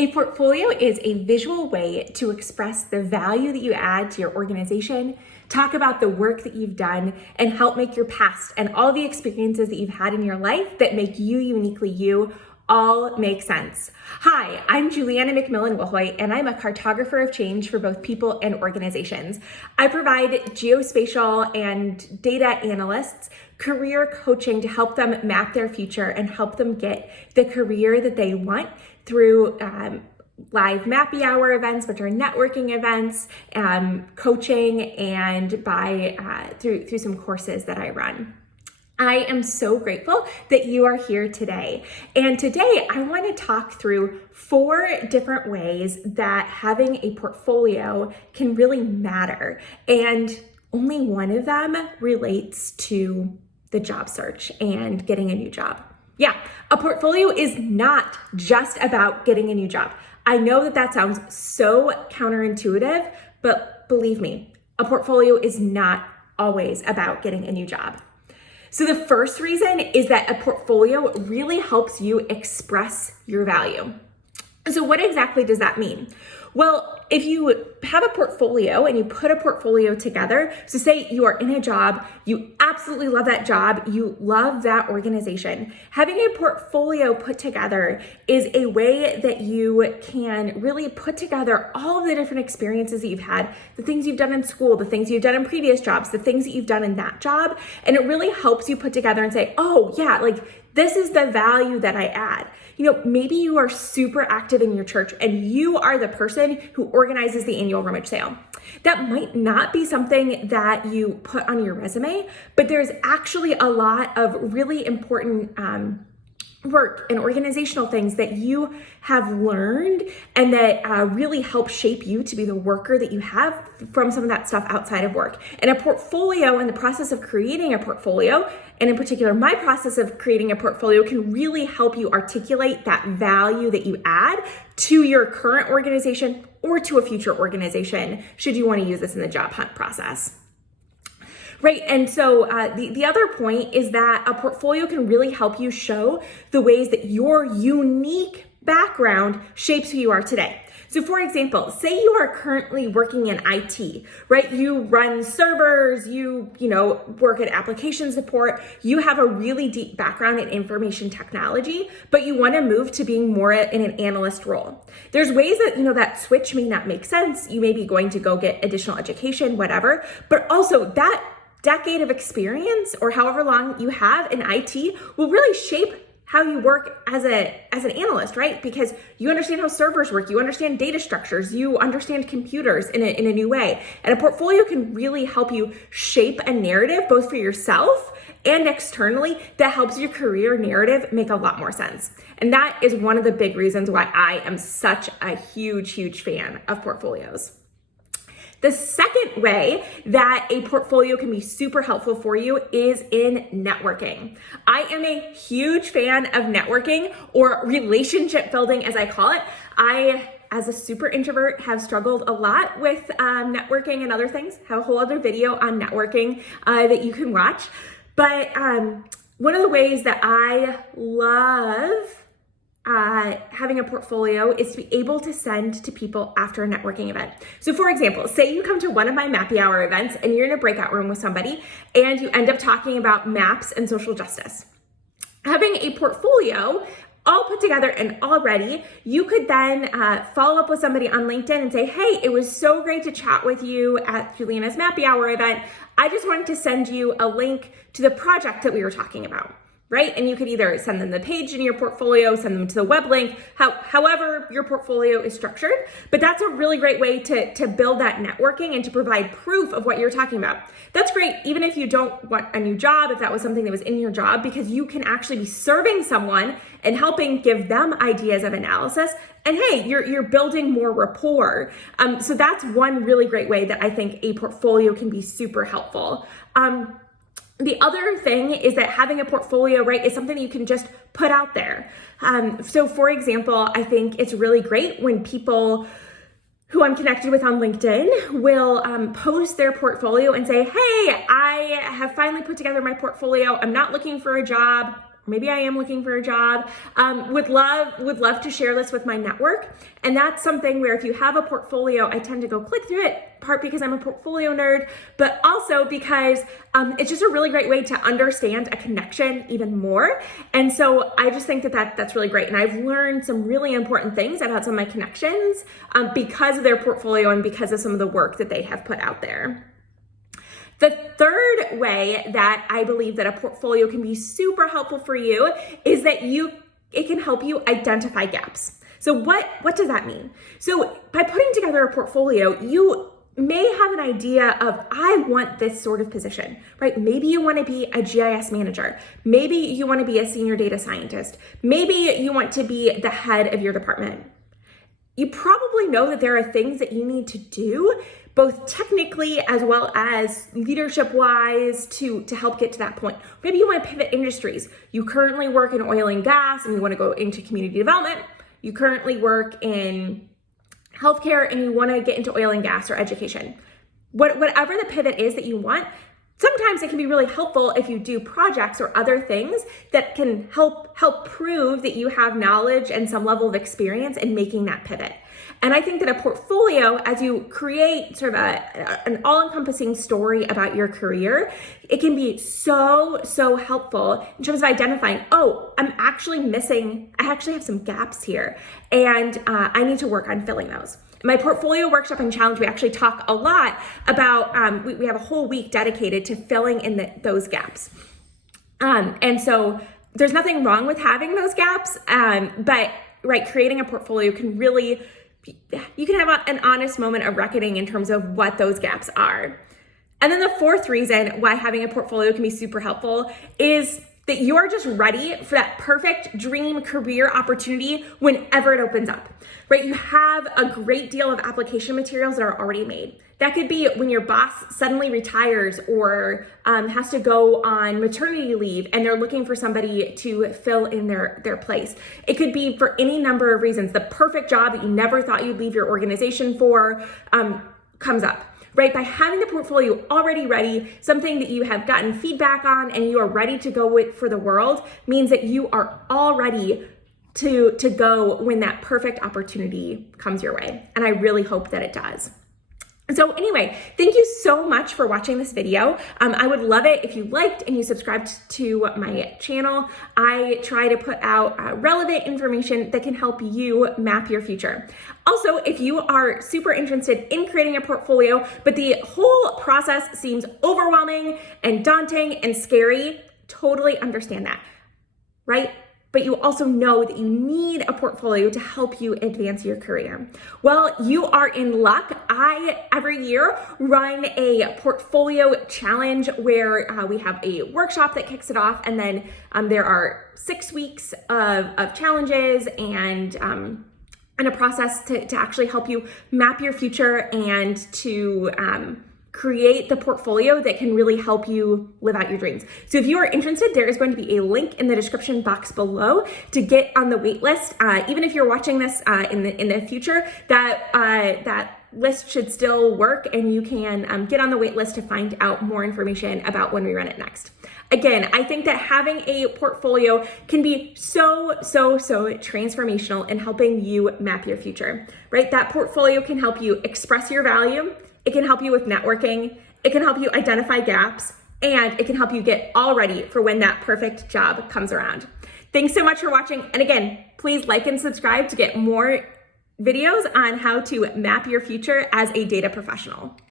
A portfolio is a visual way to express the value that you add to your organization, talk about the work that you've done, and help make your past and all the experiences that you've had in your life that make you uniquely you all make sense. Hi, I'm Juliana McMillan-Wilhoit, and I'm a cartographer of change for both people and organizations. I provide geospatial and data analysts career coaching to help them map their future and help them get the career that they want through live Mappy Hour events, which are networking events, coaching, and through some courses that I run. I am so grateful that you are here today. And today I want to talk through 4 different ways that having a portfolio can really matter. And only one of them relates to the job search and getting a new job. Yeah, a portfolio is not just about getting a new job. I know that that sounds so counterintuitive, but believe me, a portfolio is not always about getting a new job. So the first reason is that a portfolio really helps you express your value. So what exactly does that mean? Well, if you have a portfolio and you put a portfolio together, so say you are in a job, you absolutely love that job, you love that organization, having a portfolio put together is a way that you can really put together all of the different experiences that you've had, the things you've done in school, the things you've done in previous jobs, the things that you've done in that job, and it really helps you put together and say, oh yeah, like this is the value that I add. You know, maybe you are super active in your church and you are the person who organizes the annual rummage sale. That might not be something that you put on your resume, but there's actually a lot of really important work and organizational things that you have learned and that really help shape you to be the worker that you have from some of that stuff outside of work. And a portfolio and the process of creating a portfolio, and in particular, my process of creating a portfolio can really help you articulate that value that you add to your current organization or to a future organization, should you want to use this in the job hunt process. Right, and so the other point is that a portfolio can really help you show the ways that your unique background shapes who you are today. So for example, say you are currently working in IT, right? You run servers, you work at application support, you have a really deep background in information technology, but you want to move to being more in an analyst role. There's ways that, that switch may not make sense. You may be going to go get additional education, whatever, but also that decade of experience or however long you have in IT will really shape how you work as an analyst, right? Because you understand how servers work, you understand data structures, you understand computers in a new way. And a portfolio can really help you shape a narrative, both for yourself and externally, that helps your career narrative make a lot more sense. And that is one of the big reasons why I am such a huge, huge fan of portfolios. The second way that a portfolio can be super helpful for you is in networking. I am a huge fan of networking, or relationship building as I call it. I, as a super introvert, have struggled a lot with networking and other things. Have a whole other video on networking that you can watch. But one of the ways that I love having a portfolio is to be able to send to people after a networking event. So for example, say you come to one of my Mappy Hour events and you're in a breakout room with somebody and you end up talking about maps and social justice. Having a portfolio all put together and all ready, you could then follow up with somebody on LinkedIn and say, hey, it was so great to chat with you at Juliana's Mappy Hour event. I just wanted to send you a link to the project that we were talking about. Right? And you could either send them the page in your portfolio, send them to the web link, however your portfolio is structured. But that's a really great way to build that networking and to provide proof of what you're talking about. That's great, even if you don't want a new job, if that was something that was in your job, because you can actually be serving someone and helping give them ideas of analysis. And hey, you're building more rapport. So that's one really great way that I think a portfolio can be super helpful. The other thing is that having a portfolio, right, is something that you can just put out there. So for example, I think it's really great when people who I'm connected with on LinkedIn will post their portfolio and say, hey, I have finally put together my portfolio. I'm not looking for a job. maybe I am looking for a job. Would love to share this with my network. And that's something where if you have a portfolio, I tend to go click through it, part because I'm a portfolio nerd, but also because it's just a really great way to understand a connection even more. And so I just think that's really great. And I've learned some really important things about some of my connections because of their portfolio and because of some of the work that they have put out there. The third way that I believe that a portfolio can be super helpful for you is that it can help you identify gaps. So what does that mean? So by putting together a portfolio, you may have an idea of, I want this sort of position, right? Maybe you want to be a GIS manager. Maybe you want to be a senior data scientist. Maybe you want to be the head of your department. You probably know that there are things that you need to do, both technically as well as leadership-wise, to help get to that point. Maybe you want to pivot industries. You currently work in oil and gas and you want to go into community development. You currently work in healthcare and you want to get into oil and gas or education. Whatever the pivot is that you want, sometimes it can be really helpful if you do projects or other things that can help prove that you have knowledge and some level of experience in making that pivot. And I think that a portfolio, as you create sort of an all-encompassing story about your career, it can be so helpful in terms of identifying, oh, I actually have some gaps here, and I need to work on filling those. In my portfolio workshop and challenge, we actually talk a lot about, we have a whole week dedicated to filling in those gaps. And so there's nothing wrong with having those gaps, but creating a portfolio can really, you can have an honest moment of reckoning in terms of what those gaps are. And then the fourth reason why having a portfolio can be super helpful is that you're just ready for that perfect dream career opportunity whenever it opens up, right? You have a great deal of application materials that are already made. That could be when your boss suddenly retires or has to go on maternity leave and they're looking for somebody to fill in their place. It could be for any number of reasons. The perfect job that you never thought you'd leave your organization for comes up. Right? By having the portfolio already ready, something that you have gotten feedback on and you are ready to go with for the world, means that you are all ready to go when that perfect opportunity comes your way. And I really hope that it does. So anyway, thank you so much for watching this video. I would love it if you liked and you subscribed to my channel. I try to put out relevant information that can help you map your future. Also, if you are super interested in creating a portfolio, but the whole process seems overwhelming and daunting and scary, totally understand that, right? But you also know that you need a portfolio to help you advance your career. Well, you are in luck. I, every year, run a portfolio challenge where we have a workshop that kicks it off, and then there are 6 weeks of challenges and a process to actually help you map your future and to create the portfolio that can really help you live out your dreams. So if you are interested, there is going to be a link in the description box below to get on the wait list. Even if you're watching this in the future, that list should still work, and you can get on the wait list to find out more information about when we run it next. Again, I think that having a portfolio can be so transformational in helping you map your future, right? That portfolio can help you express your value. It can help you with networking. It can help you identify gaps, and it can help you get all ready for when that perfect job comes around. Thanks so much for watching. And again, please like and subscribe to get more videos on how to map your future as a data professional.